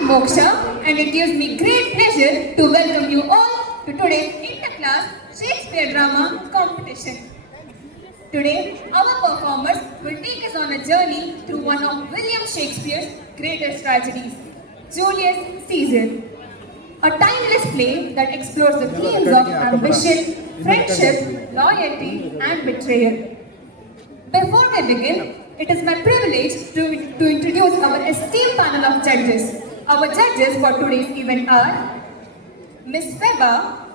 Moksha, and it gives me great pleasure to welcome you all to today's inter-class Shakespeare drama competition. Today, our performers will take us on a journey through one of William Shakespeare's greatest tragedies, Julius Caesar. A timeless play that explores the themes of ambition, friendship, loyalty, and betrayal. Before we begin, it is my privilege to introduce our esteemed panel of judges. Our judges for today's event are Miss Feba,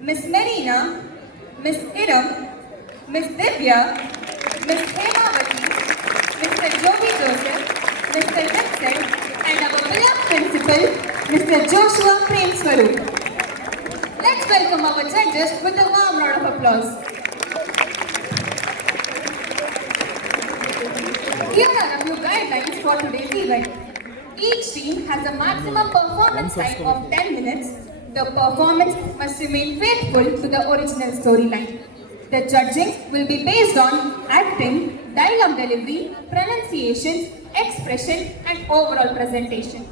Miss Marina, Miss Iram, Miss Divya, Miss Hemavati, Mr. Joby Joseph, Mr. Vincent, and our beloved principal, Mr. Joshua Premswarup. Let's welcome our judges with a warm round of applause. Here are a few guidelines for today's event. Each team has a maximum performance time of 10 minutes. The performance must remain faithful to the original storyline. The judging will be based on acting, dialogue delivery, pronunciation, expression, and overall presentation.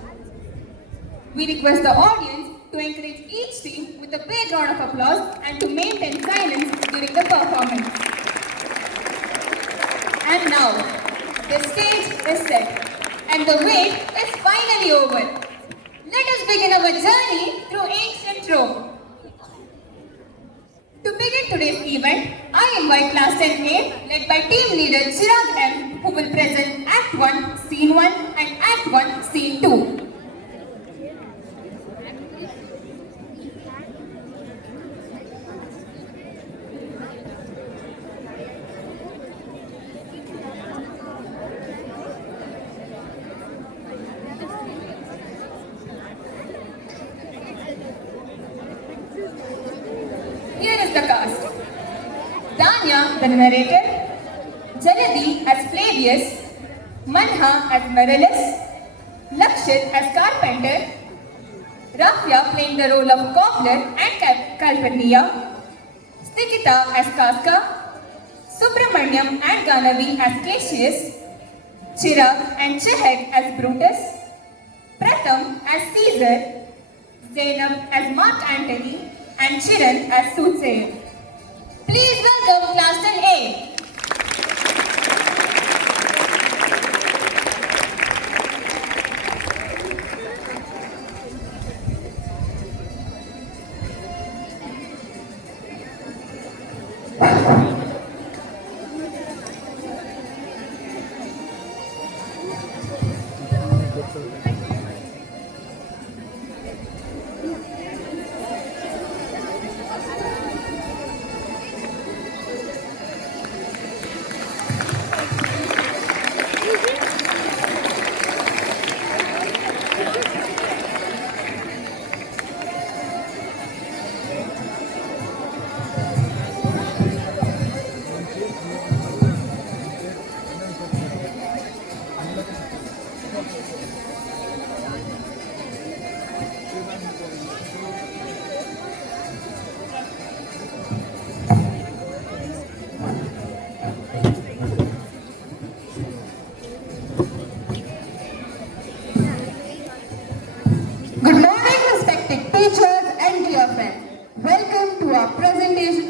We request the audience to encourage each team with a big round of applause and to maintain silence during the performance. And now, the stage is set and the wait is finally over. Let us begin our journey through ancient Rome. To begin today's event, I invite Class 10A led by team leader Chirag M, who will present Act 1, Scene 1 and Act 1, Scene 2. The cast. Danya, the narrator, Jaladi as Flavius, Manha as Marillus, Lakshit as Carpenter, Rafia playing the role of Cobbler and Calpurnia, Stikita as Casca, Subramanyam and Ganavi as Cassius, Chirag and Chehek as Brutus, Pratham as Caesar, Zainab as Mark Antony, and Chiran as Soothsayer. Please welcome Class 10A.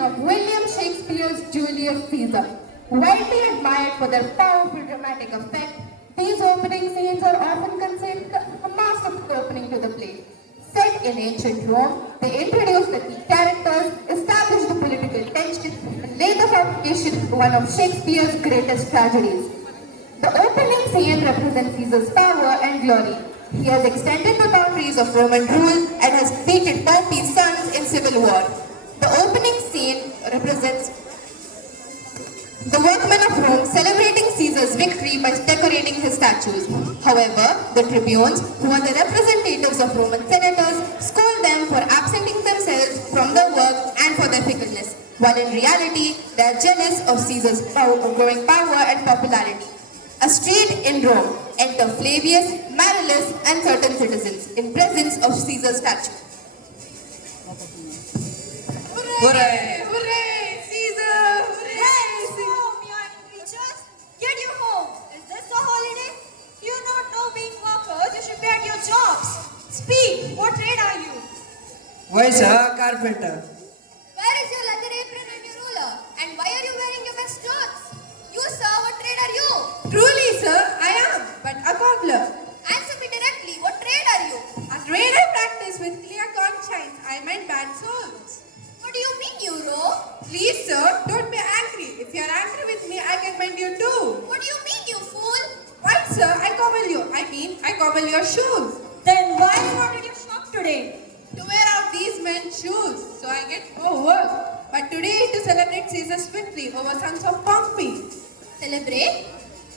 Of William Shakespeare's Julius Caesar. Widely admired for their powerful dramatic effect, these opening scenes are often considered a masterful opening to the play. Set in ancient Rome, they introduce the key characters, establish the political tension, and lay the foundation for one of Shakespeare's greatest tragedies. The opening scene represents Caesar's power and glory. He has extended the boundaries of Roman rule and has defeated both his sons in civil war. The opening scene represents the workmen of Rome celebrating Caesar's victory by decorating his statues. However, the tribunes, who are the representatives of Roman senators, scold them for absenting themselves from their work and for their fickleness, while in reality, they are jealous of Caesar's growing power and popularity. A street in Rome, enter Flavius, Marillus, and certain citizens in presence of Caesar's statue. Hooray! Hooray! Caesar! Hooray! Home, young creatures! Get you home! Is this a holiday? You don't know being workers, you should be at your jobs. Speak. What trade are you? Why, sir? Carpenter. Where is your leather apron and your ruler? And why are you wearing your best clothes? You, sir, what trade are you? Truly, sir, I am, but a cobbler. Answer me directly. What trade are you? A trade I practice with clear conscience. I meant bad souls. What do you mean, you row? Please, sir, don't be angry. If you are angry with me, I can mend you too. What do you mean, you fool? Right, sir, I cobble you. I cobble your shoes. Then why not at your shop today? To wear out these men's shoes, so I get more work. But today to celebrate Caesar's victory over sons of Pompey. Celebrate?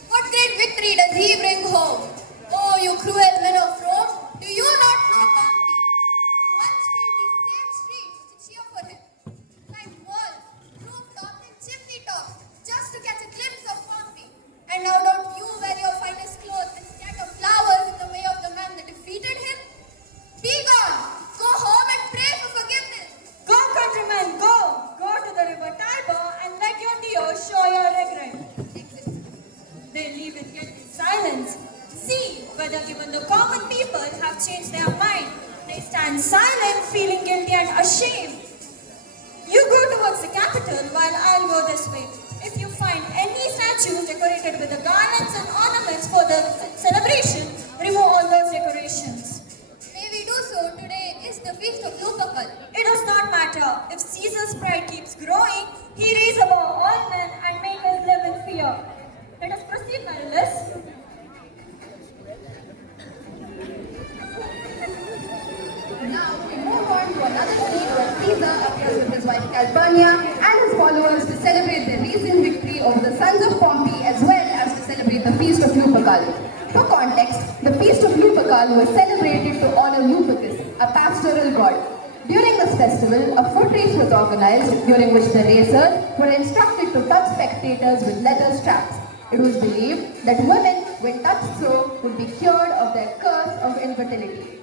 What great victory does he bring home? Oh, you cruel men of Rome, do you not know Pompey? You once filled these same streets to cheer for him. Climbed walls, rooftops and chimney tops just to catch a glimpse of Pompey. And now don't you wear your finest clothes and scatter flowers in the way of the man that defeated him? Be gone! Go home and pray for forgiveness. Go, countrymen, go. Go to the river Tiber and let your tears show your regret. They leave it yet in silence. See whether even the common people have changed their mind. They stand silent, feeling guilty and ashamed. You go towards the capital while I'll go this way. If you find any statues decorated with the garlands and ornaments for the celebration, remove all those decorations. May we do so. Today is the feast of Lupercal. It does not matter. If Caesar's pride keeps growing, he reigns above all men and make us live in fear. Let us proceed, Marilys. Now we move on to another scene where Caesar appears with his wife Calpurnia and his followers to celebrate their recent victory over the sons of Pompey as well as to celebrate the feast of Lupercal. For context, the feast of Lupercal was celebrated to honor Lupercus, a pastoral god. During this festival, a foot race was organized during which the racers were instructed to touch spectators with leather straps. It was believed that women, when touched so, would be cured of their curse of infertility.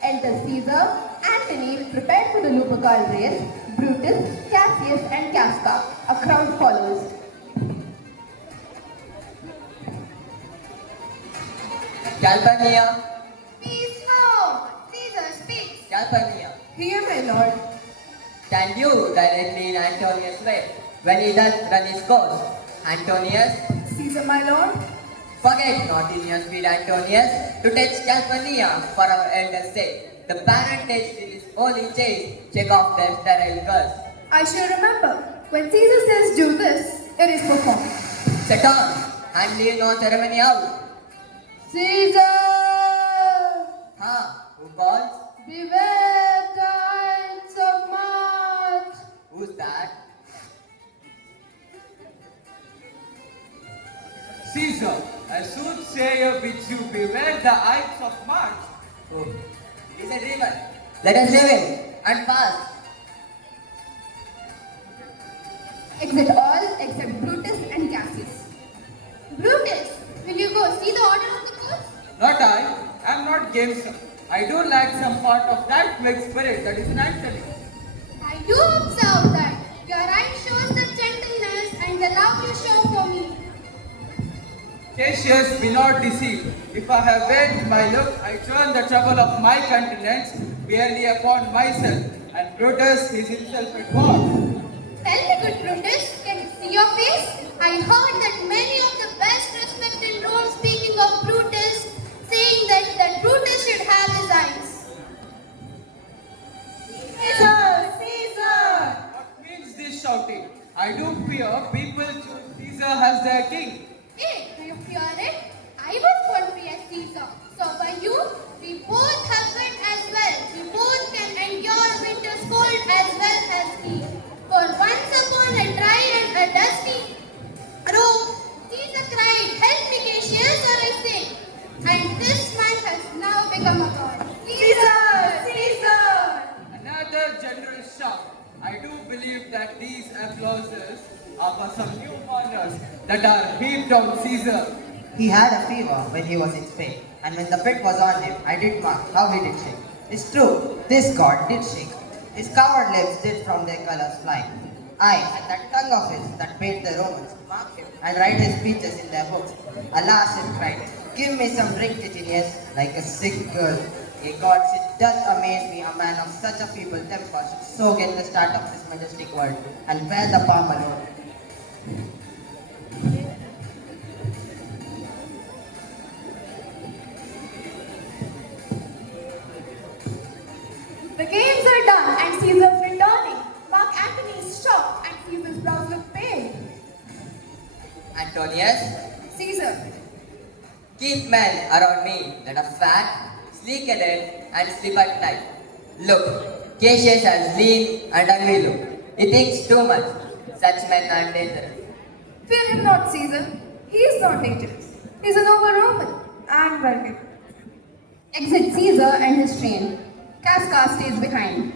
Enter Caesar, Antony, prepared for the Lupercal race, Brutus, Cassius and Casca. A crowd follows. Calpurnia, Peace home. Caesar speaks. Calpurnia, Here, my lord. can you directly in Antonius' way when he does run his course? Antonius, Caesar, my lord. forget not in your speed, Antonius, to touch Calpurnia for our elders' sake. The parentage in his holy chase, check off their sterile curse. I shall remember. When Caesar says do this, it is performed. Set on, and leave no ceremony out. Caesar! Who calls? Beware the Ides of March! Who's that? Caesar, a soothsayer bids you beware the Ides of March. Oh, he's a dreamer. Let us leave him, and fast. Exit all except Brutus and Cassius. Brutus, will you go see the order of the course? Not I am not gamesome. I do lack some part of that quick spirit that is naturally. I do observe that. Your eye shows the gentleness and the love you show for me. Cassius, be not deceived. If I have veiled my look, I turn the trouble of my countenance merely upon myself, and Brutus is himself at war. Tell me, good Brutus, can you see your face? I heard that many of the best respected in Rome speaking of Brutus, saying that Brutus should have his eyes. Caesar! Caesar! What means this shouting? I do fear people choose Caesar as their king. Hey, do you fear it? I was born as Caesar. So were you? We both have wit as well. We both can endure winter's cold as well as he. For once upon a dry and a dusty road, Caesar cried, "Help me, Cassius, or I sink." And this man has now become a god. Caesar! Caesar! Another generous shout. I do believe that these applauses are for some new honors that are heaped on Caesar. He had a fever when he was in Spain, and when the fit was on him, I did mark how he did shake. It's true, this god did shake. His covered lips did from their colors fly. Aye, and that tongue of his that made the Romans mark him and write his speeches in their books. Alas, it cried, give me some drink, Titinius, like a sick girl. Ye gods, it does amaze me a man of such a feeble temper should so get the start of this majestic world and bear the palm alone. The games are done and Caesar's returning. Mark Antony is shocked and Caesar's brows look pale. Antonius, Caesar, keep men around me that are fat, sleek-headed, and sleep at night. Look, Cassius has lean and ugly look. He thinks too much. Such men are dangerous. fear him not, Caesar. He is not dangerous. He is a noble Roman and vulgar. Exit Caesar and his train. Casca stays behind.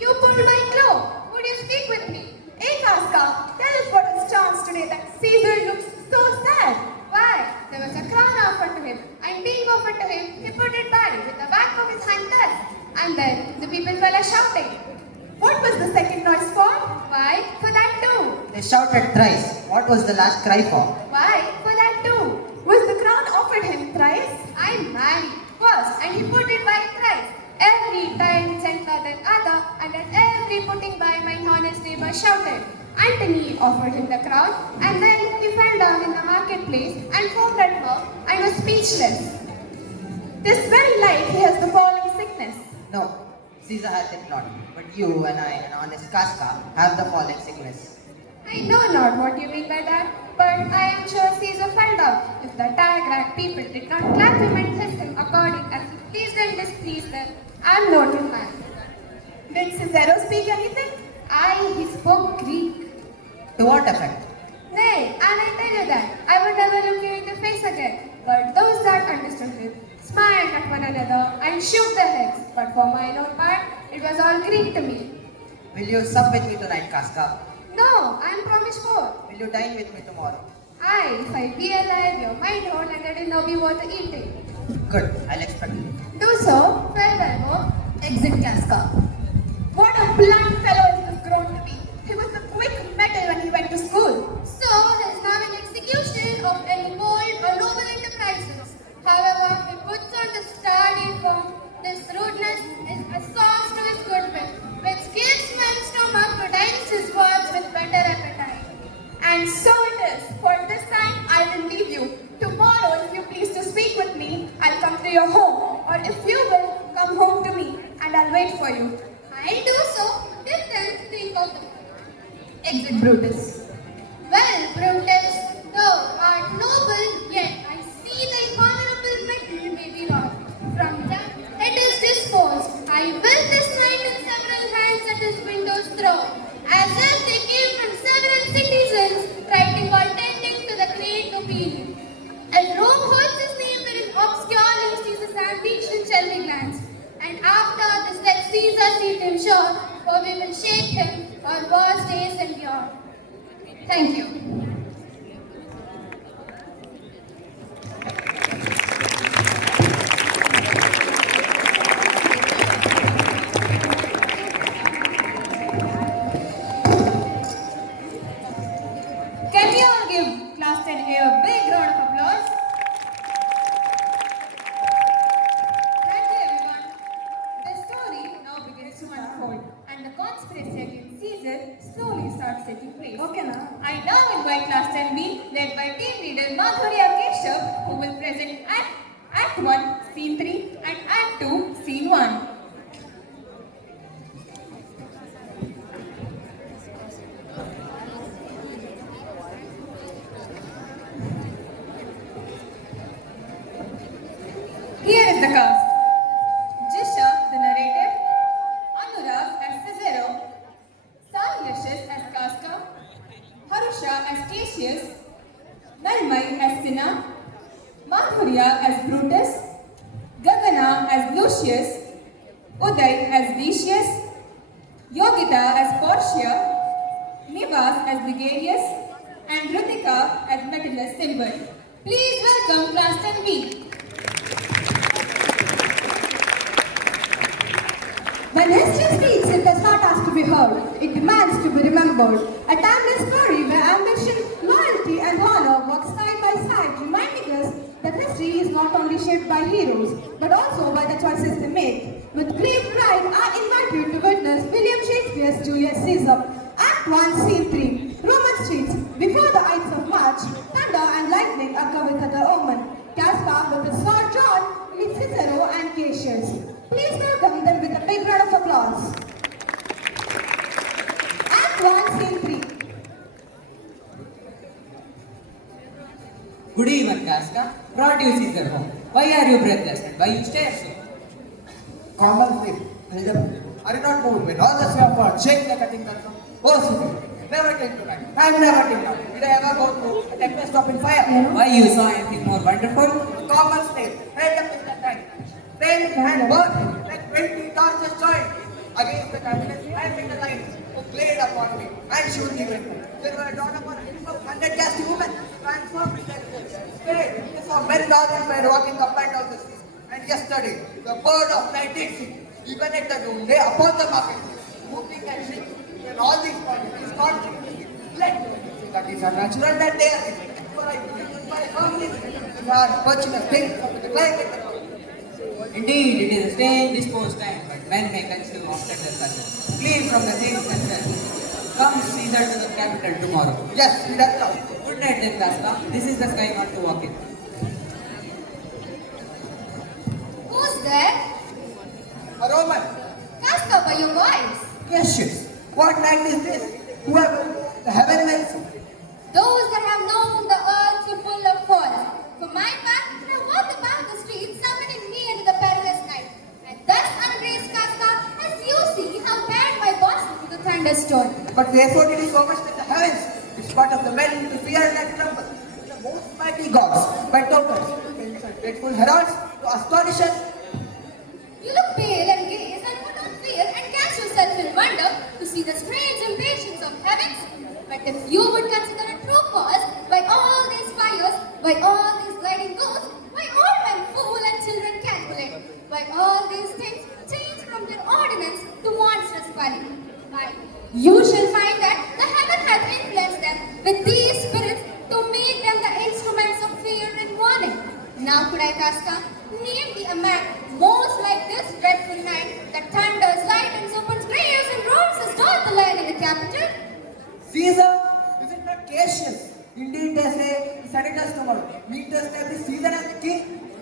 You pulled my cloak. Would you speak with me? Hey, Casca, tell us what has chanced today that Caesar looks so sad. Why? There was a crown offered to him, and being offered to him, he put it by with the back of his hand thus. And then the people fell a shouting. What was the second noise for? Why? For that too. They shouted thrice. What was the last cry for? Why? For that too. Was the crown offered him thrice? I'm married. Was, and he put it by thrice. Every time gentler than other, and at every putting by my honest neighbor shouted. Antony offered him the crown, and then he fell down in the marketplace and foamed at her and was speechless. This very night he has the falling sickness. No, Caesar hath it not. But you and I and honest Casca have the falling sickness. I know not what you mean by that, but I am sure Caesar fell down. If the Tagarat people did not clap him and hiss him according as he pleased and displeased them, I am no to man. Did Cicero speak anything? Aye, he spoke Greek. To what effect? Nay, and I tell you that I would never look you in the face again. But those that understood him smiled at one another and shook their heads. But for my own part, it was all Greek to me. Will you sup with me tonight, Casca? No, I am promised for. Will you dine with me tomorrow? Aye, if I be alive, your mind whole and the dinner be worth eating. Good, I'll expect it. Do so, farewell, Mo. Exit Casca. What a blunt fellow he has grown to be. He was a quick metal when he went to school. So, his now in execution of any bold or noble enterprises. However, he puts on the sturdy form. This rudeness is a sauce to his goodwill, which gives men's stomach to digest his words with better appetite. And so it is. For this time, I will leave you. Tomorrow, if you please to speak with me, I'll come to your home. Or if you will, come home to me, and I'll wait for you. I'll do so. Till then, think of the Exit Brutus. Well, Brutus, thou art noble, yet I see thy honorable metal may be wrought. From that it is disposed, I will this night in several hands at his windows throw, as if they came from several citizens, writing or tending to the great opinion. As Rome holds his name, there is obscurely Caesar's ambition shall be glanced. And after this let Caesar seat him sure, for we will shake him or worse days endure. Thank you. Can we all give Class 10A a big round of applause? Thank you, everyone. The story now begins to unfold, and the conspiracy against Caesar slowly starts taking place. Okay, now. I now invite Class 10B, led by team leader Madhurya Keshav, who will present Act 1, Scene 3, and Act 2, Scene 1. Here is the cast. Jisha, the narrator, Anurag as Cicero, Salyashis as Casca, Harusha as Cassius, Nalmai as Cinna, Madhurya as Brutus, Gagana as Lucius, Uday as Decius, Yogita as Portia, Nivas as Ligarius, and Ritika as Metellus Symbol. Please welcome Class 10B. When history speaks, it does not ask to be heard. It demands to be remembered. A timeless story where ambition, loyalty, and honor walk side by side, reminding us that history is not not only shaped by heroes, but also by the choices they made. With great pride, I invite you to witness William Shakespeare's Julius Caesar, Act 1, Scene 3, Roman streets. Before the Ides of March, thunder and lightning occur with a omen. Caspar with his sword drawn meets Cicero and Cassius. Please welcome them with a big round of applause. Act 1, Scene 3. Good evening, Casca. Brought you Caesar home. Why are you breathless and why you stare so? Common thing. Are you not moved when all the swamp shake like a thing that from? Oh, Caesar. Never came to mind. I'm never came down. Did I ever go through a tempest of in fire? Why you saw anything more wonderful? Common slave. Held up in the time. Rain and burn like 20 torches joined. Against the cabinet, I picked the lines who played upon me and shoot me with me. There were drawn upon a heap of 100 casting women, transformed into spade. They saw men thousand men walking up and down the streets. And yesterday, the bird of night did sing, even at the noonday upon the market, whooping and shrieking. When all these quantities conflict, let that is unnatural that they are for a conflict. These are fortunate things of the climate. Indeed, it is a strange disposed time, but men may consume after their fashion. Flee from the things themselves. Come Caesar to the capital tomorrow. Yes, that's all. Good night then, Casca. This is the sky not to walk in. Who's there? A Roman. Casca by your voice. Cassius. What night is this? Whoever, the heaven will see. Those that have known the earth so full of falls. For my part, I walked about the streets, summoning me into the perilous night. And thus ungraced Casca, as you see, have bared my bosom to the thunderstorm. But wherefore did he so much in the heavens? It's part of the men to fear and tremble. The most mighty gods, by tokens, kings and grateful heralds, to astonish us. You look pale and gaze and put on fear and catch yourself in wonder to see the strange impatience of heavens. But if you would consider a true cause, by all these fires, by all these gliding ghosts, by all men fool and children calculate, by all these things change from their ordinance to monstrous folly, why, you shall find that the heaven hath influenced them with these spirits to make them the instruments of fear and warning. Now could I, Casca, name thee a man most like this dreadful night that thunders, lightens, opens graves, and roars his door to land in the capital? Caesar, is it not Cassius? Indeed, they say, he said it us tomorrow. Meet us every Caesar as the king.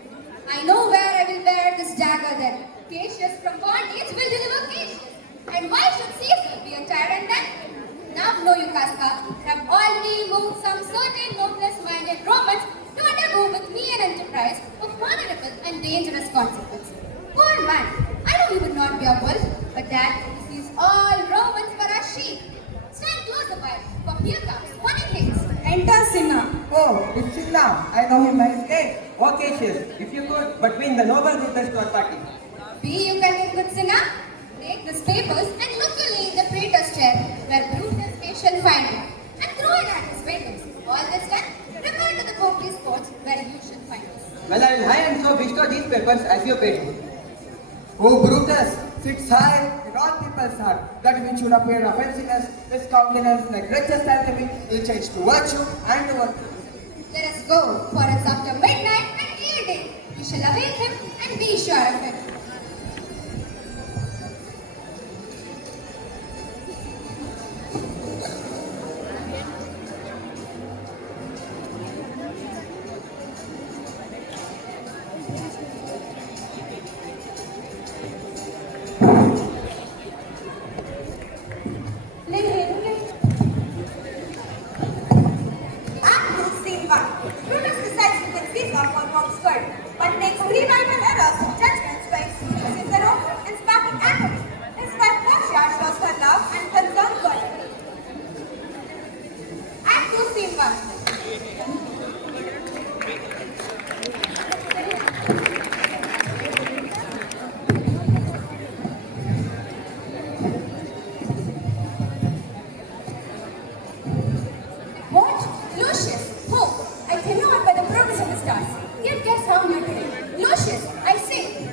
I know where I will bear this dagger then. Cassius from bondage will deliver Cassius. And why should Caesar be a tyrant then? Now know you, Casca, have already moved some certain hopeless-minded Romans to undergo with me an enterprise of honorable and dangerous consequence. Poor man, I know he would not be a wolf, but that he sees all Romans for a sheep. Stand close a while, for here comes one in haste. Enter Cinna. Oh, it's Silla. I know him by his name. Oh, Cassius, if you could, but win the noble Brutus to our party. Be you content with Cinna? Take these papers and look early in the praetor's chair, where Brutus may shall find you, and throw it at his windows. All this done, return to the Pompey's court, where you shall find us. Well, I will high and so bestow these papers as you paid me. Oh, Brutus, sits high in all people's heart. That which should appear offensiveness, his countenance like righteous alchemy, will change to virtue and to virtue. Let us go, for it's after midnight and ere day. We shall await him and be sure of him. Lucius, I say,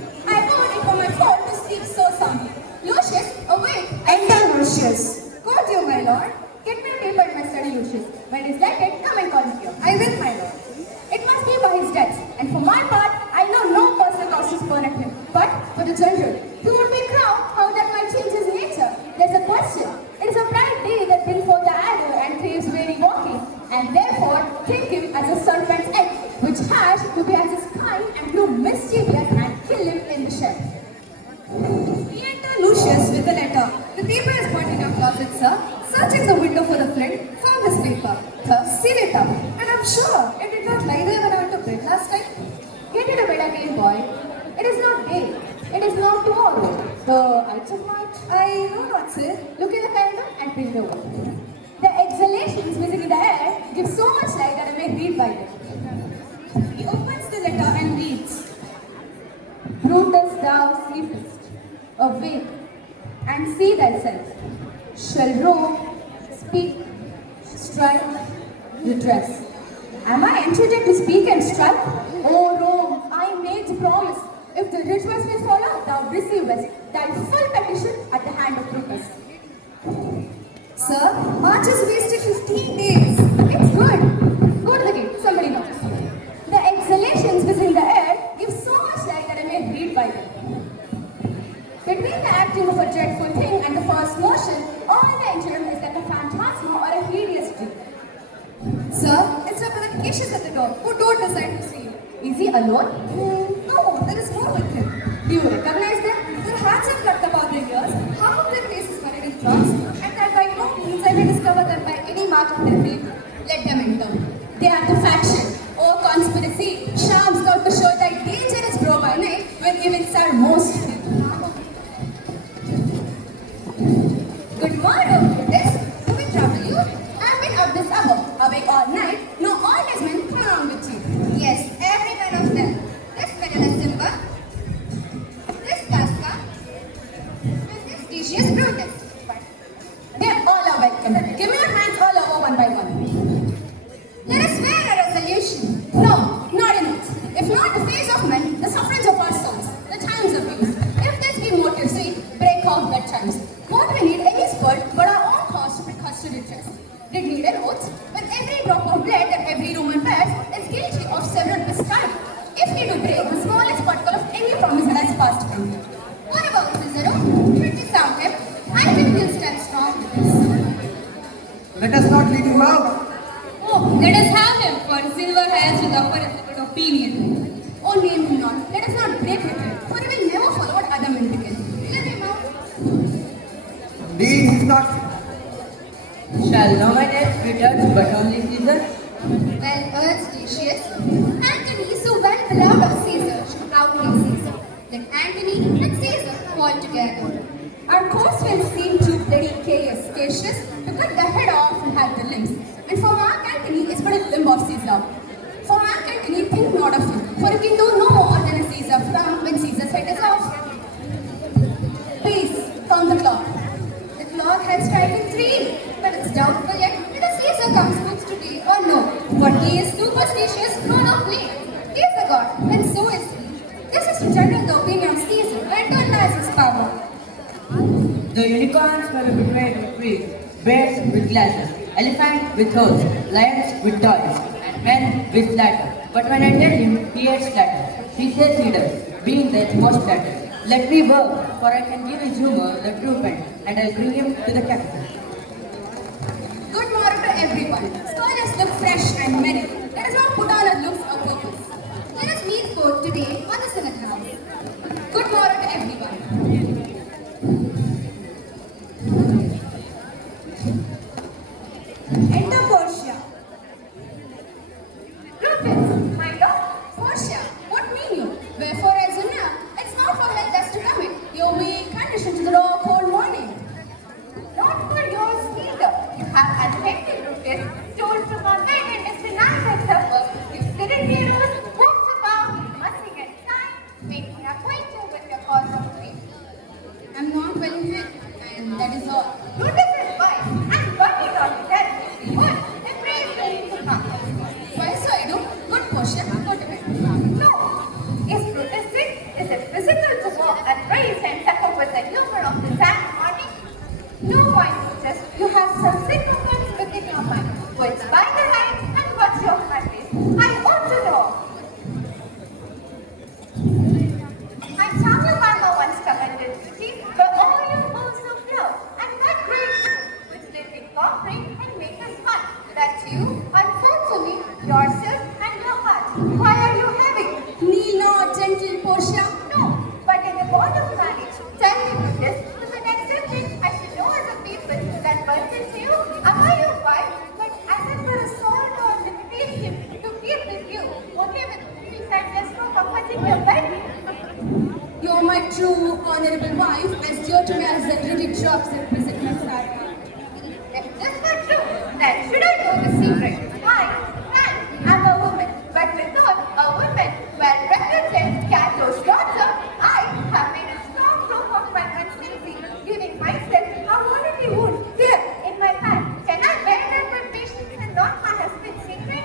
the children. You would be proud how that might change his nature. There's a question. It is a bright day that brings forth the adder and craves weary walking, and therefore take him as a serpent's egg, which has to be as his kind and grow mischievous and kill him in the shed. We enter Lucius with a letter. The paper is pointing to a closet, sir. Searching the window for the flint, found this paper. Thus, seal it up. And I'm sure it did not lie there when I went to bed last night. Get into bed again, boy. It is not day. It is not tomorrow. The Ides of March. I know not, sir. Look in the calendar and bring the word. The exhalations whizzing in the air give so much light that I may read by them. He opens the letter and reads. Brutus, thou sleepest. Awake and see thyself. Shall roam, speak, strike, redress. Am I entreated to speak and strike? O Rome, I made the promise. If the rituals will follow, thou receivest thy full petition at the hand of Brutus. Sir, March has wasted 15 days. It's good. Go to the gate. Somebody knocks. The exhalations within the air give so much light that I may read by them. Between the acting of a dreadful thing and the first motion, all the interim is like a phantasma or a hideous dream. Sir, it's a brother Cassius at the door, who don't decide to see you. Is he alone? No, there is more with him. Do you recognize them? Their hands are plucked about their ears, half of their faces covered in frogs, and that by no means I may discover them by any mark of their feet. Let them enter. They are the faction or conspiracy, shams out to show that dangerous bro by night when events are most free. Good morning, Brutus. Who will trouble you? I've been up this above, awake all night. No honest men come around with you. Yes, every one of them. This perilous Simba, this Casca, and this Decius Brutus. They all are welcome. Give me your hands all over one by one. Let us swear a resolution. No, not enough. If not the face of men, the suffrage of our souls, the times of use. If this be motive sweet, break out bedtimes. Won't we need any spurt but our own cause to precause to redress? Did need an oath, when every drop of blood that every Roman bears is guilty of several miscarriage. If he do break the smallest particle of any promise that has passed from him. What about Cicero? Should we sound him? I think he'll stand strong with this. Let us not leave him out. Oh, let us have him, for silver has with offer a good opinion. Oh, name him not. Let us not break with him, for he will never follow what other men begin. Let him out. Indeed, he is not. Shall no man else return but only Caesar? Well urged, Decius. Antony, so well beloved of Caesar, should proudly Caesar. Let Antony and Caesar fall together. Our course will seem too bloody chaos, Cassius, to cut the head off and have the limbs. And for Mark Antony is but a limb of Caesar. For Mark Antony, think not of him, for he can do no more than a Caesar from when Caesar's head is off. Please, count the clock. The clock has striken 3, but it's doubtful yet whether Caesar comes home today or no. For he is superstitious, no no play. He is a god, and so is he. This is to general the opinion of Caesar, and to analyze his power. The unicorns were betrayed with trees, bears with glasses, elephants with horns, lions with toys, and men with flatter. But when I tell him he hates flatter, he says he does, being that most flatter. Let me work, for I can give his humor the true bent, and I'll bring him to the capital. Good morrow to everyone. Scholars look fresh and merry. Let us not put on our looks or purpose. Let us meet both today on the Senate House. Good morrow to everyone. Enter Portia. Rufus, my lord, Portia, what mean you? Wherefore, as you know, it's not for health thus to come in. Your weak condition to the raw cold morning. Not for yours neither. You have admitted, Rufus, stole from our bed and is denied at supper. You didn't heroes, walked about, must get time, making acquaintance with your cause of grief. accepting your wedding. You're my true, honorable wife, as dear to me as the pretty drops that visit my side. If this were true, then should I know the secret? I'm a woman, but without a woman, where represents Cato's daughter, I have made a strong proof of my constancy, giving myself a holy wound here in my hand. Can I bear that with patience and not my husband's secret?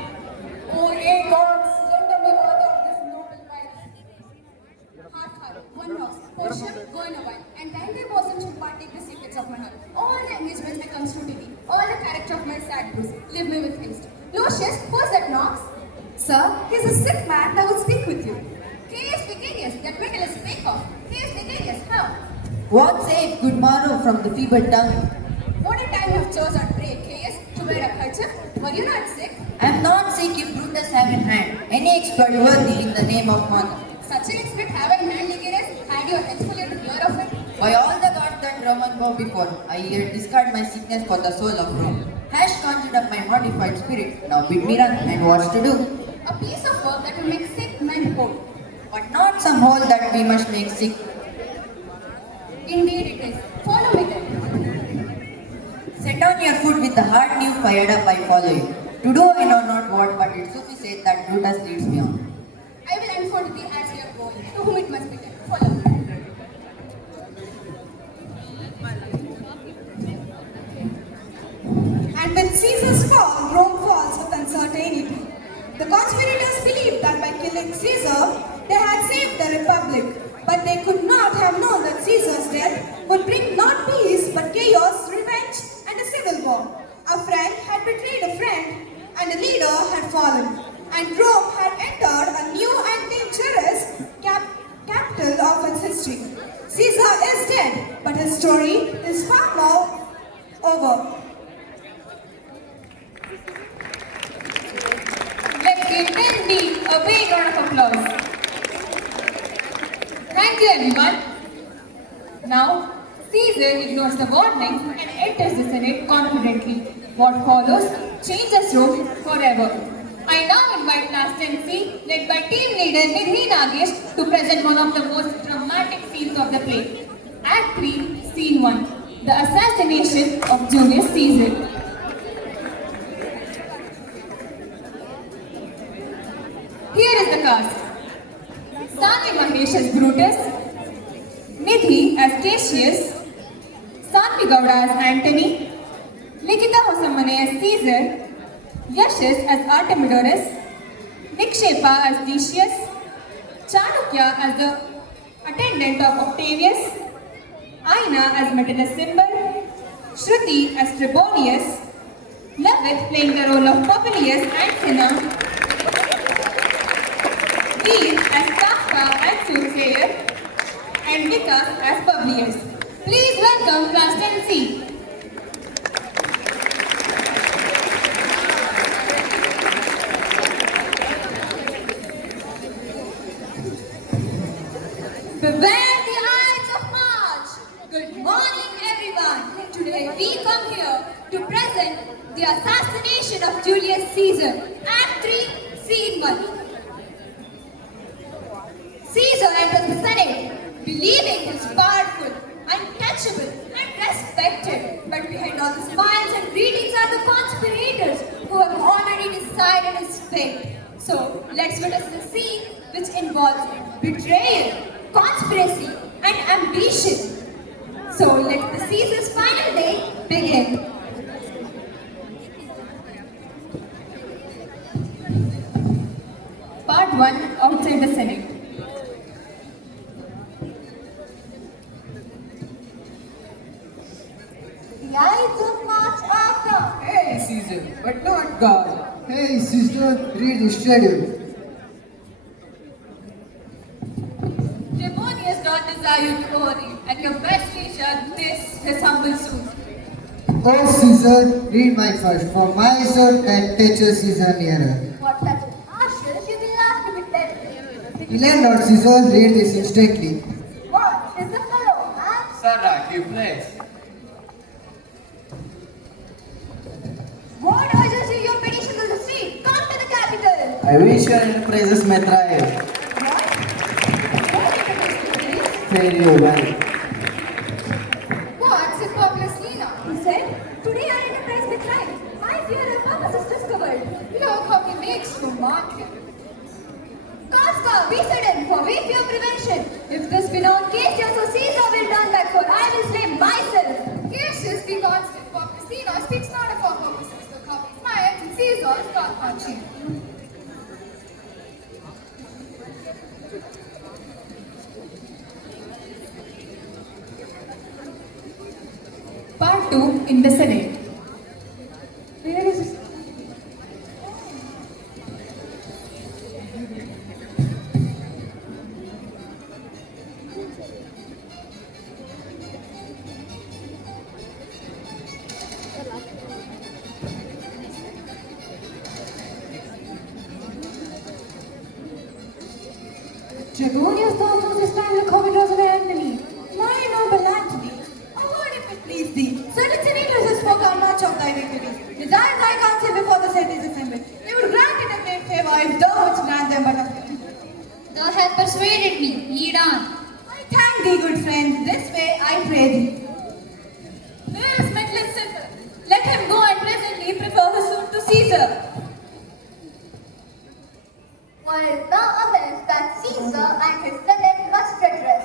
Oh, ye gods, let me out of this noble life. Heart, one house, Portia, go in a while, and then there wasn't to partake the secrets of my heart. All the engagements becomes true to thee, all the character of my sad bruise, leave me with haste. Lucius, who's that knocks? Sir, he's a sick man that would speak with you. Caius Vicarius, that Metellus spake of. Caius Vicarius, how? What saith good morrow from the feeble tongue? What a time you have chosen, pray, Caius, to wear a kerchief. Were you not sick? I am not sick if Brutus have in hand any exploit worthy in the name of honor. Such an expert have in hand, Licarius, had your heads full to hear of it. By all the gods that Roman bow before, I here discard my sickness for the soul of Rome. Hash conjured up my mortified spirit, now bid me run and what to do. A piece of work that will make sick men whole. But not some hole that we must make sick. Indeed it is. Follow me then. Set on your foot with the heart new fired up, I follow you. To do I know not what, but it sufficeth that Brutus leads me on. I will unfold thee as you are going, to whom it must be done. Follow me. And with Caesar's fall, Rome falls with uncertainty. The conspirators believed that by killing Caesar, they had saved the republic. But they could not have known that Caesar's death would bring not peace, but chaos, revenge, and a civil war. A friend had betrayed a friend, and a leader had fallen. And Rome had entered a new and dangerous capital of its history. Caesar is dead, but his story is far more over. Let's give Andy a big round of applause. Thank you, everyone. Now, Caesar ignores the warnings and enters the Senate confidently. What follows changes Rome forever. I now invite Class 10C, led by team leader Nidhi Nagesh, to present one of the most dramatic scenes of the play. Act 3, Scene 1, the assassination of Julius Caesar. Here is the cast. Sani Mahesh as Brutus, Nidhi as Cassius, Sanvi Gowda as Antony, Likita Hosamane as Caesar, Yashas as Artemidorus, Nikshepa as Decius, Chanukya as the attendant of Octavius, Aina as Metellus Symbol, Shruti as Trebonius, Levit playing the role of Popilius and Cinna, Veer as Kafka and Soothsayer, and Vikas as Publius. Please welcome Class 10C. Beware the Ides of March. Good morning, everyone. Today we come here to present the assassination of Julius Caesar. Act 3, Scene 1. Caesar enters the Senate, believing he's powerful, untouchable, and respected. But behind all the smiles and greetings are the conspirators who have already decided his fate. So let's witness the scene which involves betrayal, conspiracy, and ambition. So let the Caesar's final day begin. Part 1, Outside the Senate. The Ides of March are come. Hey, Caesar, but not God. Hey, sister, read the schedule. Trebonius not desire you to overeat. At your best leisure, this his humble suit. Oh, Caesar, read my first. For my sword and touches Caesar nearer. What touches ashes, you will laugh to be dead. Let Lord Caesar read this instantly. What is the fellow, man? Sarah, give place. What urges you your petition to the street? Come to the capital. I wish your enterprises may thrive. What? train you well. What's it, Populous Lena? He said, today our enterprise betrayed. My fear of purpose is discovered. Look how he makes you mark him. Casca, be sudden, for we fear prevention. If this be not Cassius or Caesar will turn back, for I will slay myself. Cassius, the constant Populous Lena, speaks not of our purposes, but copies minds and Caesar's God punching. Part 2 in the Senate. Where is it? Dragonius thought was this time the COVID was an enemy. My noble Antony, a word if it please thee. Certain senators has spoken much of thy victory. Desire thy counsel before the Senate is assembled. They would grant it a great favor if thou wouldst grant them but a few. Thou hast persuaded me. Lead on. I thank thee, good friend. This way I pray thee. Where is Metellus Caesar? Let him go and presently prefer his suit to Caesar. While thou avenge that Caesar and his senate must redress.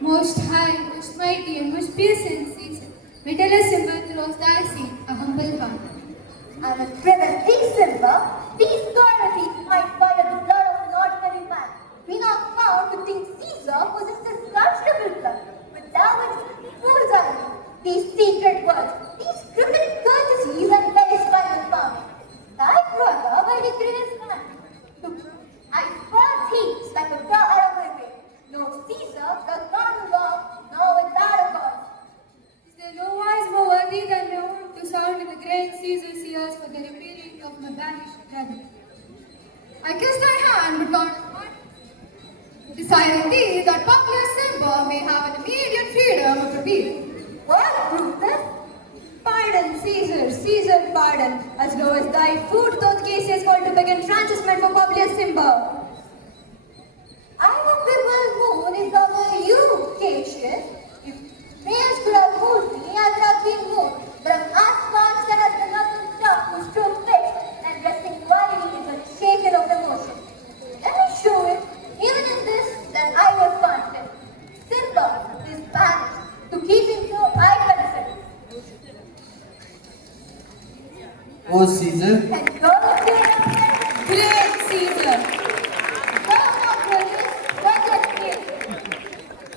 Most high, most mighty, and most patient Caesar, Metellus Caesar throws thy seat, a humble one. And with prevent these silver, these commodities might buy the blood of an ordinary man. We not found to think Caesar possesses such noble blood, but thou wouldst fools are you. These secret words, these criminal courtesies and very spinal farming. Thy brother by decree is man. Look, I fought thieves like a dog out of my way. No Caesar does not do wrong, nor without a cause. Is there no wise more worthy than no to sound in the great Caesar's ears for the repairing of my banished brother? I kiss thy hand, but not mine. Desiring thee that Populous Simba may have an immediate freedom of appeal. What, Brutus? Pardon, Caesar, Caesar, pardon, as low as thy foot thought Cassius called to begin transisment for Publius Simba. I would be well known if thou were you, Cassius. If prayers could have moved me, I would have been moved. But an ass that has been nothing tough to stroke fixed, and resting quality is unshaken of emotion. Let me show it, even in this, that I was confident. Simba is banished. To keep him so, I consent. Oh, Caesar, And go to Great Caesar! go now, Julius. What just here?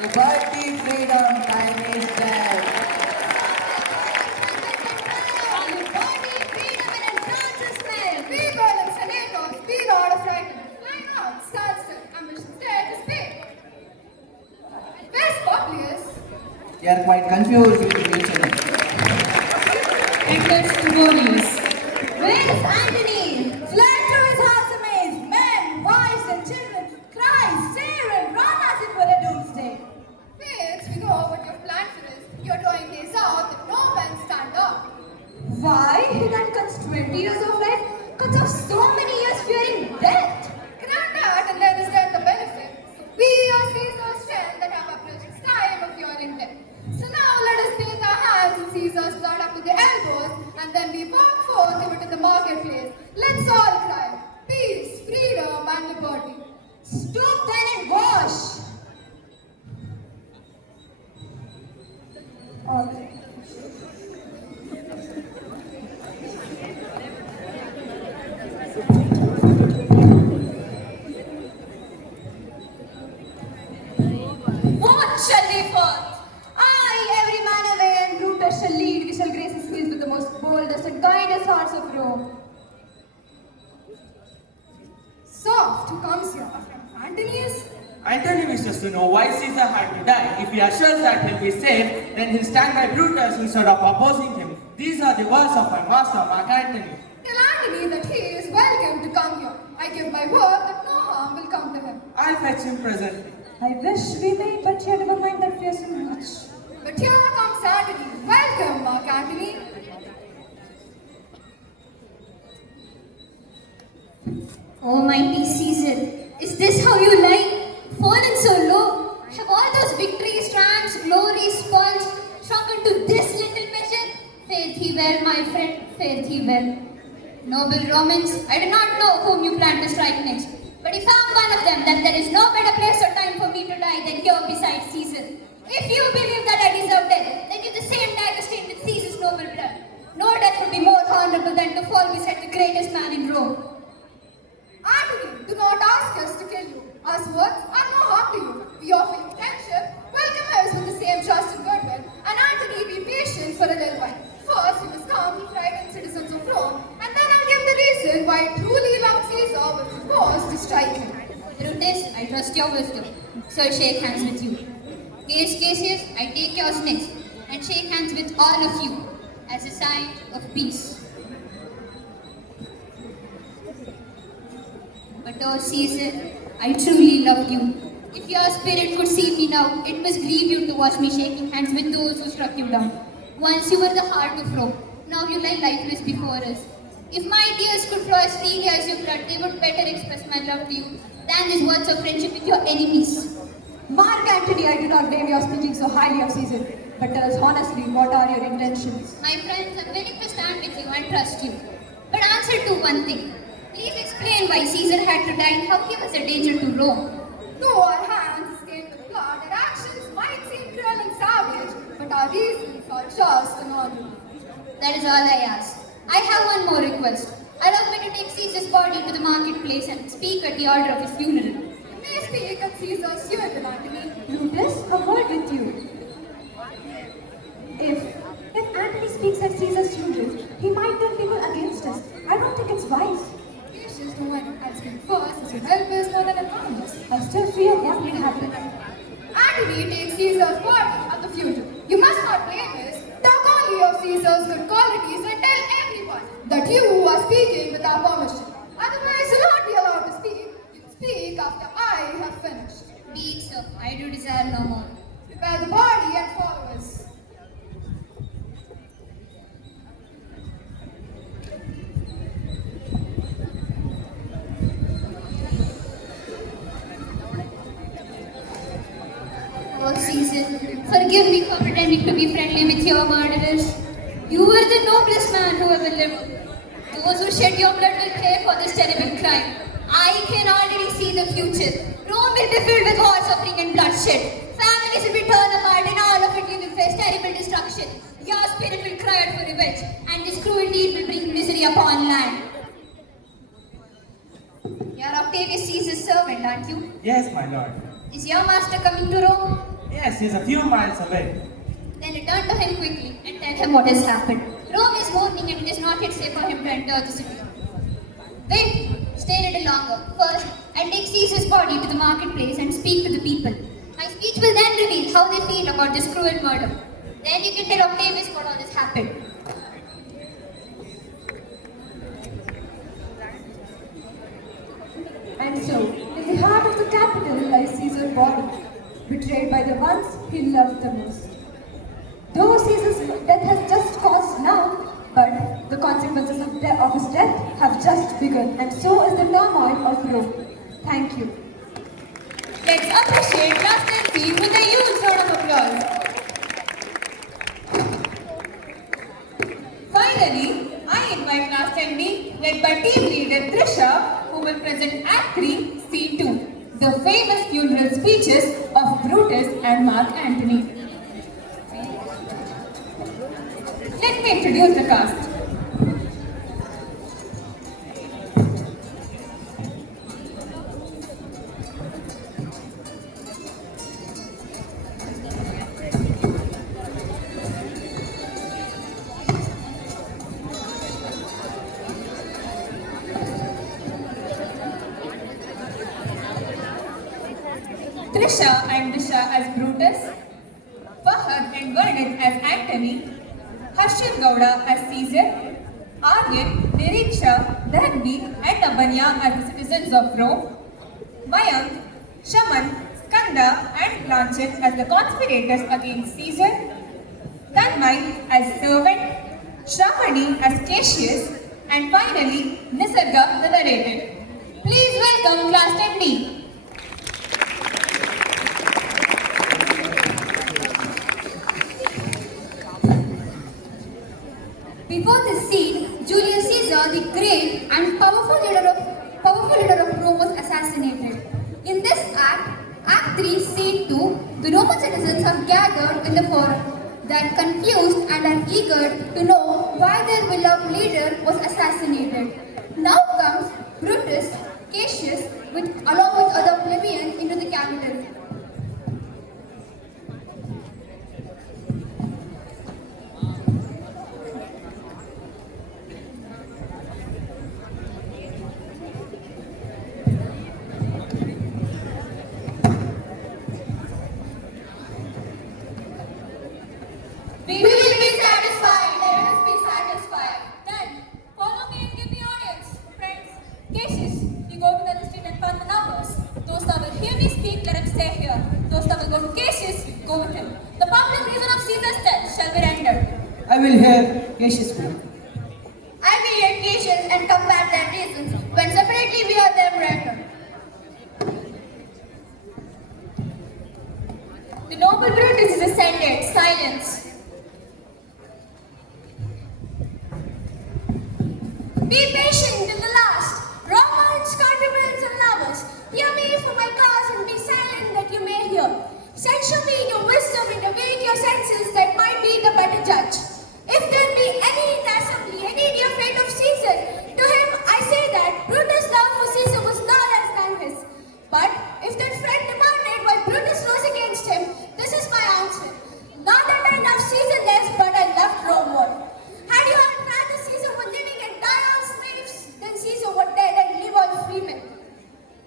Liberty, freedom, time is dead. Liberty, freedom, and entrancement! People and senators, be not affrighted. Fly not, stand still, ambition dead is big. Where's Populous? you are quite confused with each other. Enters Dragonius. Where's Antony? Fled to his house amazed. Men, wives, and children cry, stare, and run as it were a doomsday. Fates, we know what your plan for this. You're drawing days out that no men stand up. Why? He that cuts 20 years of life, cuts off so many years fearing death. Grant that, and there is death the benefit. We are Caesar's strength that have approached this time of your intent. So now let us take our hands in Caesar's blood up to the elbows, and then we walk forth over to the marketplace. Let's all cry, peace, freedom, and liberty. Stoop then and wash. What shall we forth? I, every man away, and Brutus shall lead. We shall grace his fields with the most boldest and kindest hearts of Rome. Soft, who comes here from Antonius? Antony Antony wishes to know why Caesar had to die. If he assures that he'll be safe, then he'll stand by Brutus instead of opposing him. These are the words of my master, Mark Antony. Tell Antony that he is welcome to come here. I give my word that no harm will come to him. I'll fetch him presently. I wish we may, but yet never mind that fears him much. But here comes Antony. Welcome, Mark Antony. Almighty Caesar, is this how you lie? Fallen so low? Have all those victories, triumphs, glories, spoils shrunk into this little measure? Fare thee well, my friend, fare thee well. Noble Romans, I do not know whom you plan to strike next, but if I am one of them, then there is no better place or time for me to die than here beside Caesar. If you believe that I deserve death, then give the same dagger stained with Caesar's noble blood. No death would be more honorable than to fall beside the greatest man in Rome. Antony, do not ask us to kill you. Our words are no harm to you. We offer you friendship, welcome us with the same trust and goodwill, and Antony, be patient for a little while. First, you must calm the frightened citizens of Rome, and then I'll give the reason why I truly love Caesar was forced to strike him. Through this, I trust your wisdom, so I shake hands with you. Case Cassius, I take yours next, and shake hands with all of you, as a sign of peace. But oh Caesar, I truly loved you. If your spirit could see me now, it must grieve you to watch me shaking hands with those who struck you down. Once you were the heart of Rome, now you lie lifeless before us. If my tears could flow as freely as your blood, they would better express my love to you than these words of friendship with your enemies. Mark Antony, I do not blame your speaking so highly of Caesar, but tell us honestly, what are your intentions? My friends, I'm willing to stand with you and trust you. But answer to one thing. Please explain why Caesar had to die and how he was a danger to Rome. Though our hands stained with blood, our actions might seem cruel and savage, but our reasons are just and honorable. That is all I ask. I have one more request. Allow me to take Caesar's body to the marketplace and speak at the order of his funeral. You may speak at Caesar's funeral, Antony. Brutus, a word with you. If Antony speaks at Caesar's funeral, he might turn people against us. I don't think it's wise. Patience, no one. I'll speak first, as you help us more than advance us. I still fear what will happen. Antony takes Caesar's body at the funeral. You must not blame us. Talk only of Caesar's good qualities and tell everyone that you are speaking without permission. Otherwise, you'll not be allowed to speak. You'll speak after I have finished. Be it so. I do desire no more. Prepare the body and follow us. Oh Caesar, forgive me for pretending to be friendly with your murderers. You were the noblest man who ever lived. Those who shed your blood will pay for this terrible crime. I can already see the future. Rome will be filled with war, suffering and bloodshed. Families will be torn apart and all of it will face terrible destruction. Your spirit will cry out for revenge, and this cruel deed will bring misery upon land. You're Octavius Caesar's servant, aren't you? Yes, my lord. Is your master coming to Rome? Yes, he's a few miles away. Then return to him quickly and tell him what has happened. Rome is mourning and it is not yet safe for him to enter the city. Wait, stay a little longer. First, I'll take Caesar's body to the marketplace and speak to the people. My speech will then reveal how they feel about this cruel murder. Then you can tell Octavius what all this happened. And so, in the heart of the capital lies Caesar's body, betrayed by the ones he loved the most. Though Caesar's death has just caused now, but the consequences of his death have just begun, and so is the turmoil of Rome. Thank you. Let's appreciate Class 10C with a huge round of applause. Finally, I invite Class 10B, led by team leader Trisha, who will present Act 3, Scene 2, the famous funeral speeches of Brutus and Mark Antony. Let me introduce the cast. Trisha and Disha as Brutus, Fahad and Vernon as Antony, Harshil Gowda as Caesar, Aryan, Niriksha, Dhanvi and Abanya as the citizens of Rome, Mayank, Shaman, Skanda and Blanchett as the conspirators against Caesar, Tanmay as servant, Shravani as Cassius, and finally Nisarga the narrator. Please welcome class 10D. Before this scene, Julius Caesar, the great and powerful leader of Rome, was assassinated. In this act, Act 3, Scene 2, the Roman citizens have gathered in the forum. They are confused and are eager to know why their beloved leader was assassinated. Now comes Brutus, Cassius, along with other plebeians into the capital. We will be satisfied. Let us be satisfied. Then, follow me and give me audience. Friends, Cassius, you go to the street and count the numbers. Those that will hear me speak, let them stay here. Those that will go to Cassius, go with him. The public reason of Caesar's death shall be rendered. I will hear Cassius speak. I will hear Cassius and compare their reasons when separately we hear them rendered. The noble Brutus is ascended. Silence. Be patient till the last. Romans, contributors, and lovers, hear me for my cause and be silent that you may hear. Censure me your wisdom and await your senses that might be the better judge. If there be any in the assembly, any dear friend of Caesar, to him I say that Brutus' love for Caesar was not less than his. But if that friend demanded why Brutus rose against him, this is my answer. Not that I love Caesar less, but I loved Rome more. Had you all rather Caesar were living and die on slaves, then Caesar were dead and live on freemen.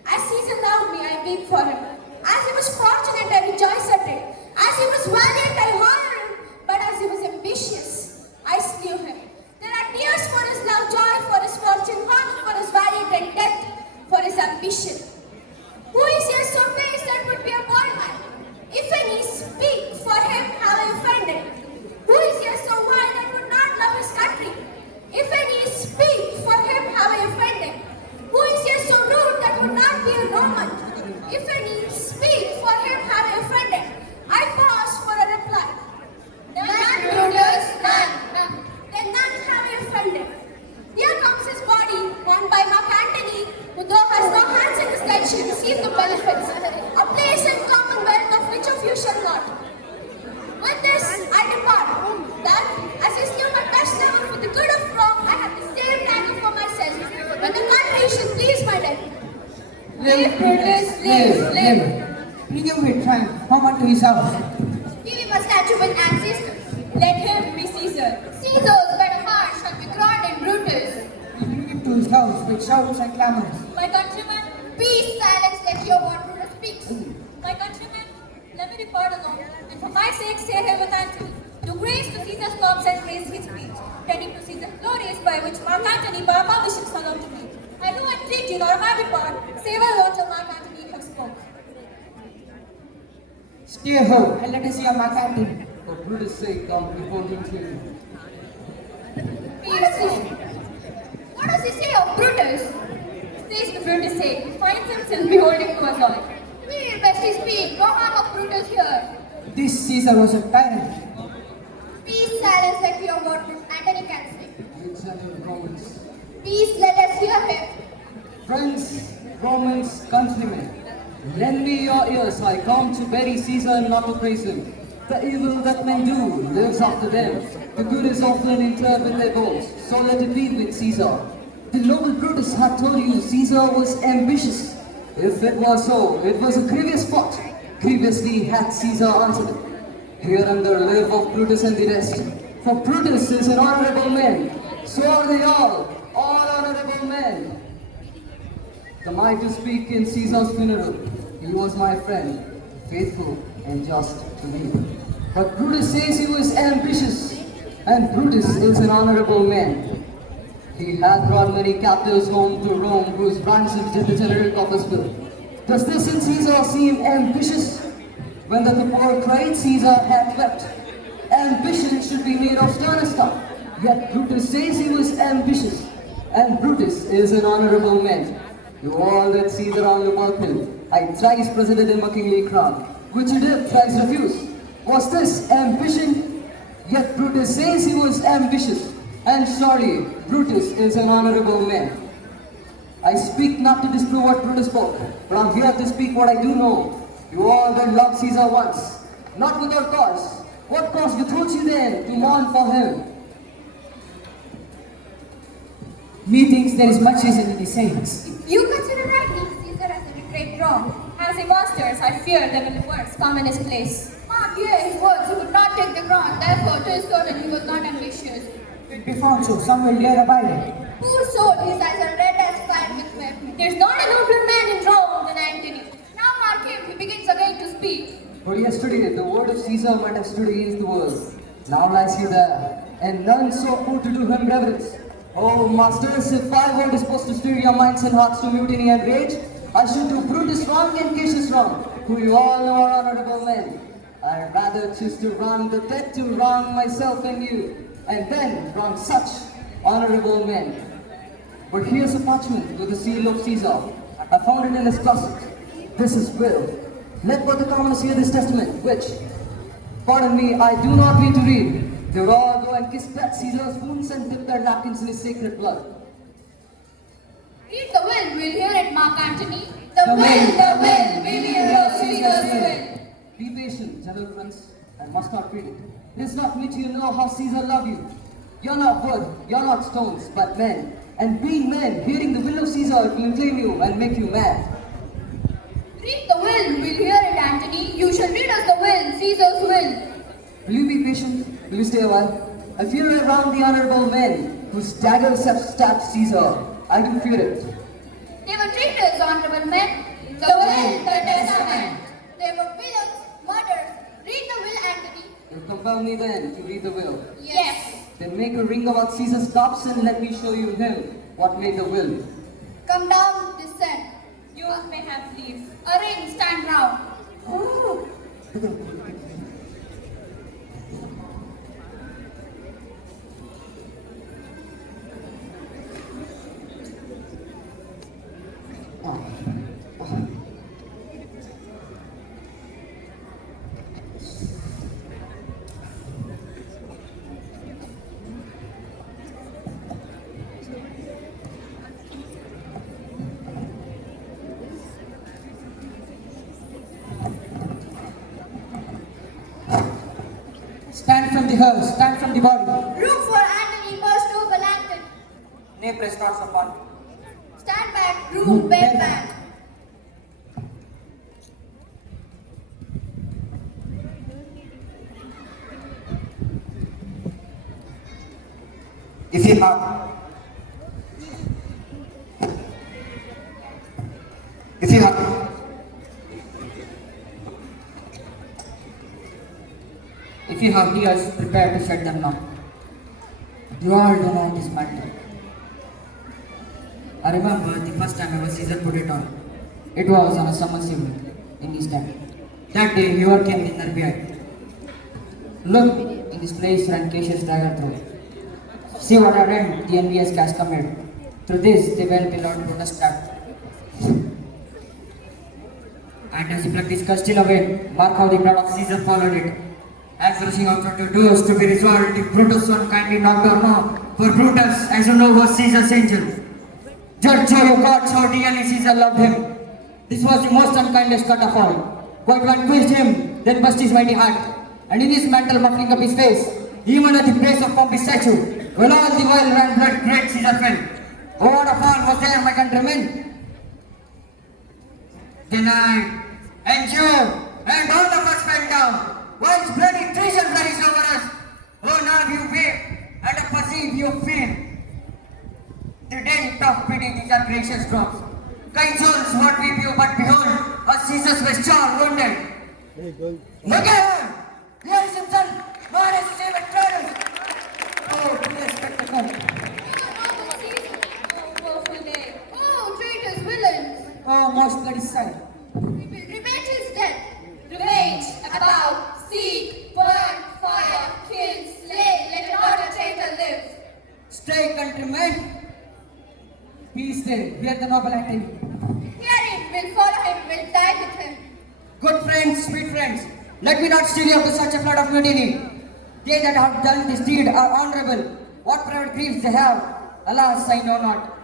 As Caesar loved me, I weep for him. As he was fortunate, I rejoice at it. As he was valiant, I honor him. But as he was ambitious, I slew him. There are tears for his love, joy for his fortune, honor for his valiant, and death for his ambition. Who is here so base that would be a born man? If any, speak for him, have I offended? Who is here so wild that would not love his country? If any, speak for him, have I offended? Who is here so rude that would not be a Roman? If any, speak for him, have I offended? I pause for a reply. None, Brutus, none. Then none have I offended. Here comes his body, worn by Mark Antony, who though has no hands in his dead shall receive the benefits, a place in commonwealth of which of you shall not. With this, I depart. Then, as I slew my best lover for the good of Rome, I have the same dagger for myself, when the country should please my death. Live, Brutus, live. Bring him with triumph, home unto his house. Give him a statue with axes. Let him be Caesar. Caesar's better heart shall be crowned in Brutus. Bring him to his house with shouts and clamors. My countrymen, Be silent, let your what Brutus speaks. my countrymen, let me depart alone, and for my sake stay here with Antony. Do grace to Caesar's corpse and praise his speech, tending to Caesar's glories by which Mark Antony by my wishes followed to me. I do entreat you, nor am I depart, save our Lord till Mark Antony have spoke. Stay home and let us see a Mark Antony. For Brutus' sake, come before him clearly. What does he say of Brutus? Says the Brutus say, he finds himself beholding to us all. We will best speak, no harm of Brutus here. This Caesar was a tyrant. Be silent, let your what Antony can say. Alexander Romans. Please let us hear him. Friends, Romans, countrymen, lend me your ears. I come to bury Caesar and not to praise him. The evil that men do lives after them. The good is often interred with their bones. So let it be with Caesar. The noble Brutus had told you Caesar was ambitious. If it was so, it was a grievous fault. Grievously had Caesar answered it. Here under live of Brutus and the rest. For Brutus is an honorable man. So are they all honorable men. Am I to speak in Caesar's funeral? He was my friend. faithful and just to me. But Brutus says he was ambitious, and Brutus is an honorable man. He had brought many captives home to Rome whose ransom did the general coffers fill. Does this in Caesar seem ambitious? When the poor cried, Caesar had wept. Ambition should be made of sterner stuff. Yet Brutus says he was ambitious, and Brutus is an honorable man. You all that Caesar on your balcony, I thrice presented him a kingly crown, which he did thrice refuse. Was this ambition? Yet Brutus says he was ambitious, and surely Brutus is an honorable man. I speak not to disprove what Brutus spoke, but I'm here to speak what I do know. You all that loved Caesar once, not without cause. What cause withholds you then to mourn for him? Methinks there is much reason in his sayings. You consider rightly Caesar as a great wrong. As he monsters, I fear they will worse come in his place. Mark here his words, he would not take the crown, therefore 'tis certain he was not ambitious. If be found so, some will dare abide it. Poor soul, his eyes are red as fire with weapons. There's not a nobler man in Rome than Antony. Now mark him, he begins again to speak. For he has studied it, the word of Caesar might have stood against the world. Now lies he there, and none so poor to do him reverence. Oh, masters, if I were disposed to stir your minds and hearts to mutiny and rage, I should do Brutus wrong and Cassius wrong, who you all know are honorable men. I'd rather choose to wrong the dead to wrong myself and you, and then wrong such honorable men. But here's a parchment with the seal of Caesar. I found it in his closet. This is will. Let but the commoners hear this testament, which, pardon me, I do not mean to read. They would all go and kiss that Caesar's wounds and dip their napkins in his sacred blood. Read the will, we'll hear it, Mark Antony. The will, we will hear Caesar's will. Be patient, general friends. I must not read it. It is not me to know how Caesar loved you. You're not wood, you're not stones, but men. And being men, hearing the will of Caesar will inflame you and make you mad. Read the will, we'll hear it, Antony. You shall read us the will, Caesar's will. Will you be patient? Will you stay a while? I fear around the honorable men whose daggers have stabbed Caesar. I do fear it. They were traitors, honorable men. The will, the testament. They were villains, murderers. Read the will, Antony. You compel me then to read the will. Yes. Then make a ring about Caesar's corpse and let me show you him what made the will. Come down, descend. You may have leave. Arrange, stand round. Stand from the hearse, stand from the body. Room for Antony, most noble Antony. Nay, press not upon me. Stand back, room, bend back. If you have, if you have, If you have ears, prepare to shut them now. You all do not dismantle. I remember the first time ever Caesar put it on. It was on a summer's evening in his time. That day he came in Narbiad. Look, in this place ran Cassius dragon through. See what a rent the envious cast committed. Through this they went till Lord Brutus stabbed. And as he plucked his skull still away, mark how the blood of Caesar followed it. As rushing out from the doors to be resolved, if Brutus one kindly knocked or no, for Brutus, as you know, was Caesar's angel. Judge how you gods how dearly Caesar loved him. This was the most unkindest cut of all. Quite vanquished him, then burst his mighty heart, and in his mantle muffling up his face, even at the place of Pompey's statue, when all the while ran blood, great Caesar fell. Oh, what a fall was there, my countrymen! Denied, endured, and all of us fell down. Once bloody treason flourished over us. Oh, now you weep and perceive your fear. The dent of pity, these are gracious drops. Kind souls, what weep you, but behold, as Caesar's was sore wounded. Look at him! Here is himself, man is favorite trainer. Oh, today's spectacle. Powerful day. Oh, traitors, villains. Oh, most bloody sight. We will revenge his death. Revenge, about, seek, burn, fire, kill, slay, let not a traitor live. Stay, countrymen. He is there. Hear the noble acting. Hear him, we'll follow him, we'll die with him. Good friends, sweet friends, let me not steal you to such a flood of mutiny. They that have done this deed are honorable. What private griefs they have, alas, I know not.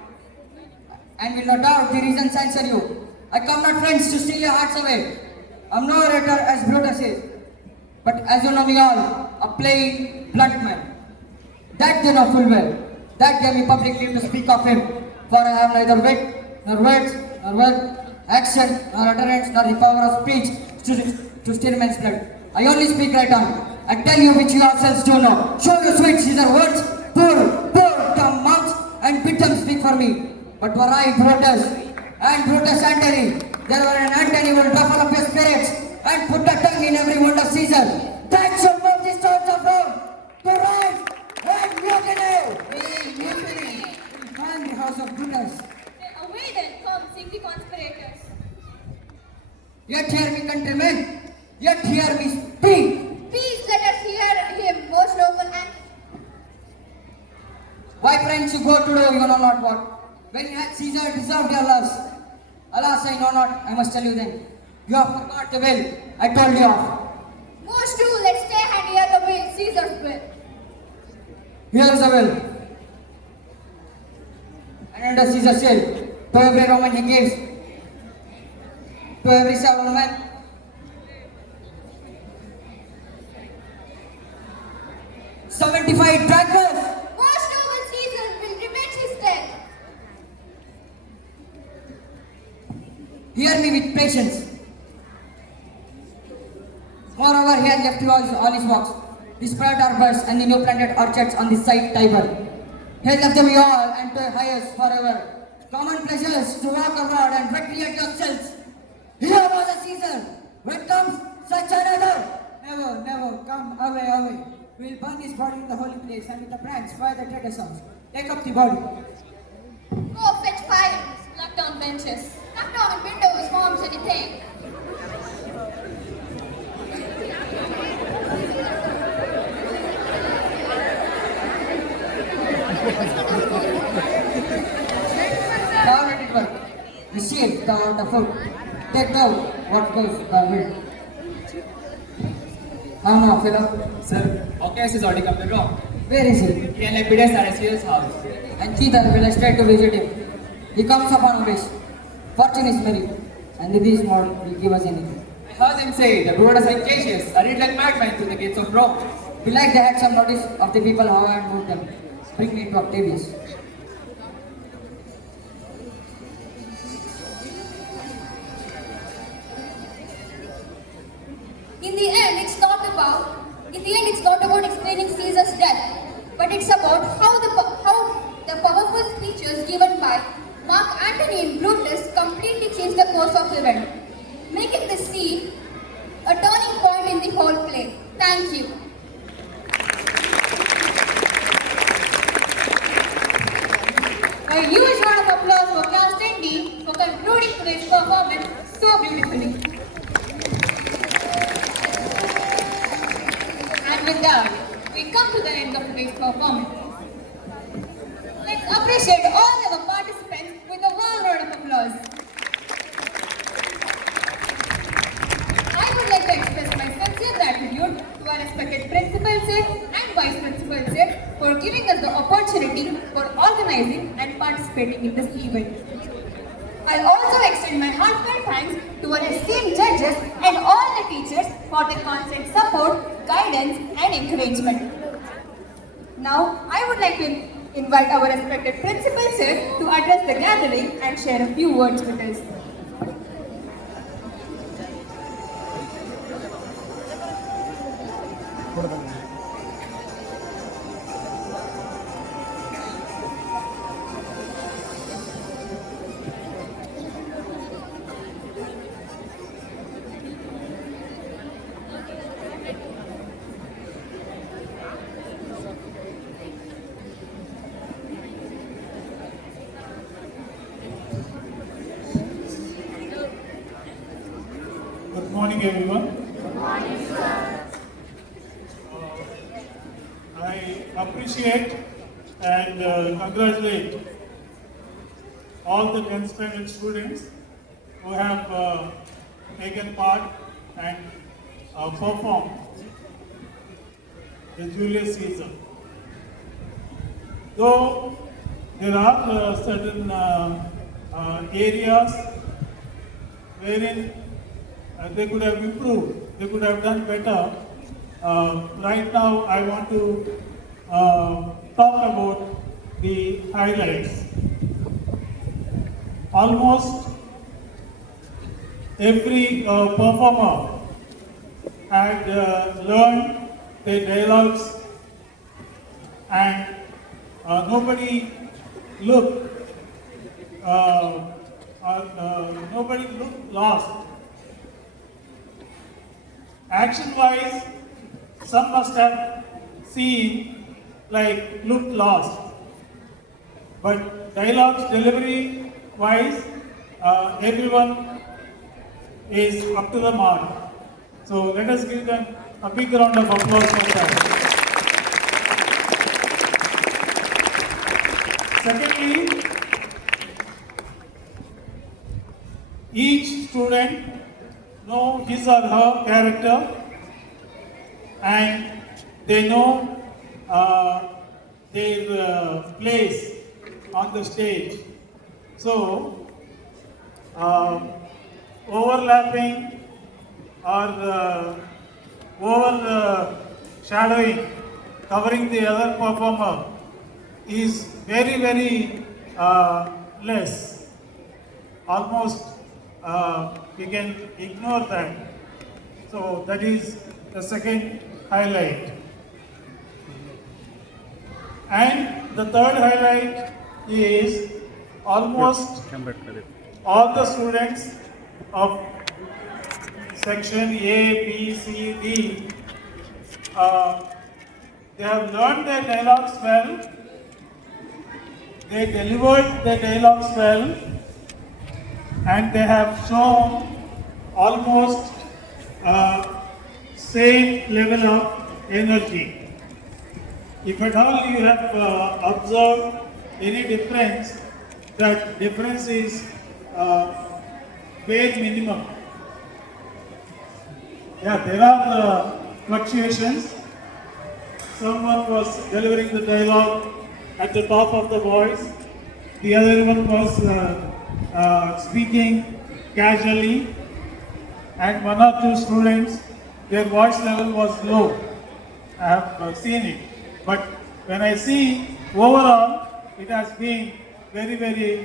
And will no doubt the reasons answer you. I come not, friends, to steal your hearts away. I'm no orator as Brutus is, but as you know me all, a plain, blunt man. That they know full well. That gave me public leave to speak of him, for I have neither wit, nor words, nor word, action, nor utterance, nor the power of speech to stir men's blood. I only speak right on. I tell you which you yourselves do know. Show your sweet Caesar words, poor, dumb mouths, and bid them speak for me. But were I Brutus, and Brutus Antony, there were an Antony will ruffle up your spirits, and put a tongue in every wound of Caesar. That shall move the stones of Rome to rise and mutiny. Find the house of Brutus. Away then, come, seek the conspirators. Yet hear me, countrymen. Yet hear me speak. Please let us hear him, most noble and Why, friends, you go to do you know not what. When you had Caesar deserved your loss. Alas, I know not. I must tell you then. You have forgot the will I told you of. most true, let's stay and hear the will, Caesar's will. Here is the will. And under Caesar's will, to every Roman he gives, to every servant man, 75 dragons. Most noble Caesar will revenge his death. Hear me with patience. Moreover, he has left you all his works, his private arbors and the new planted orchards on the side Tiber. He has left them you all and to highest forever. Common pleasures to walk abroad and recreate yourselves. Here was a Caesar. When comes such another? Never, come away. We will burn his body in the holy place and with the brands fire the traitor's house. Take up the body. Go fetch fire. Knock down benches. Knock down windows, forms, anything. How did it work? Receive the food. Take out what goes the will. Now, fellow. Sir, our case is already come to draw. Where is he? He and Lepidus are at Caesar's house. And Caesar will straight to visit him. He comes upon a wish. Fortune is merry, and the this more will give us anything. I heard them say that Brutus and Cassius are led like madmen to the gates of Rome. Belike they had some notice of the people who had moved them. Bring me to Octavius. In the end, it's not about explaining Caesar's death, but it's about how the powerful speeches given by Mark Antony and Brutus completely changed the course of the event, making the scene a turning point in the whole play. Thank you. A huge round of applause for Class 10D for concluding today's performance so beautifully. And with that, we come to the end of today's performance. Let's appreciate all our participants with a warm round of applause. I would like to express my sincere gratitude to our respected principal sir and vice principal sir for giving us the opportunity for organizing and participating in this event. I also extend my heartfelt thanks to our esteemed judges and all the teachers for their constant support, guidance and encouragement. Now, I would like to invite our respected principal sir to address the gathering and share a few words with us. everyone. I appreciate and congratulate all the 10th standard students who have taken part and performed the Julius Caesar. Though there are certain areas wherein they could have improved, they could have done better. Right now I want to talk about the highlights. Almost every performer had learned their dialogues, and nobody looked lost. Action-wise, some must have seen like looked lost, but dialogues delivery-wise, everyone is up to the mark. So let us give them a big round of applause for that. Secondly, each student know his or her character, and they know their place on the stage. So, overlapping or overshadowing, covering the other performer is very, very less. Almost you can ignore that. So that is the second highlight. And the third highlight is almost all the students of section A, B, C, D, they have learned their dialogues well, they delivered their dialogues well, and they have shown almost same level of energy. If at all you have observed any difference, that difference is bare minimum. Yeah, there are fluctuations. Someone was delivering the dialogue at the top of the voice, the other one was speaking casually, and one or two students, their voice level was low. I have seen it. But when I see overall, it has been very, very